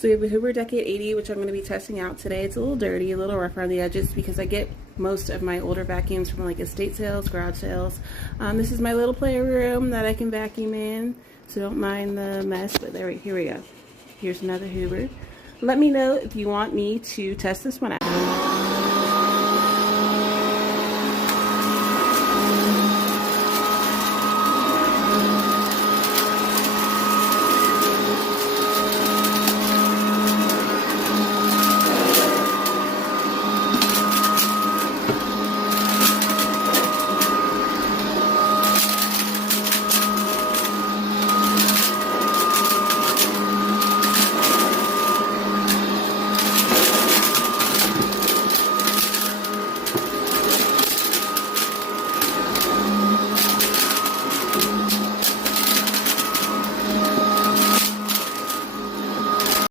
So we have a Hoover Decade 80, which I'm going to be testing out today. It's a little dirty, a little rough around the edges because I get most of my older vacuums from like estate sales, garage sales. This is my little playroom that I can vacuum in, so don't mind the mess, but here we go. Here's another Hoover. Let me know if you want me to test this one out.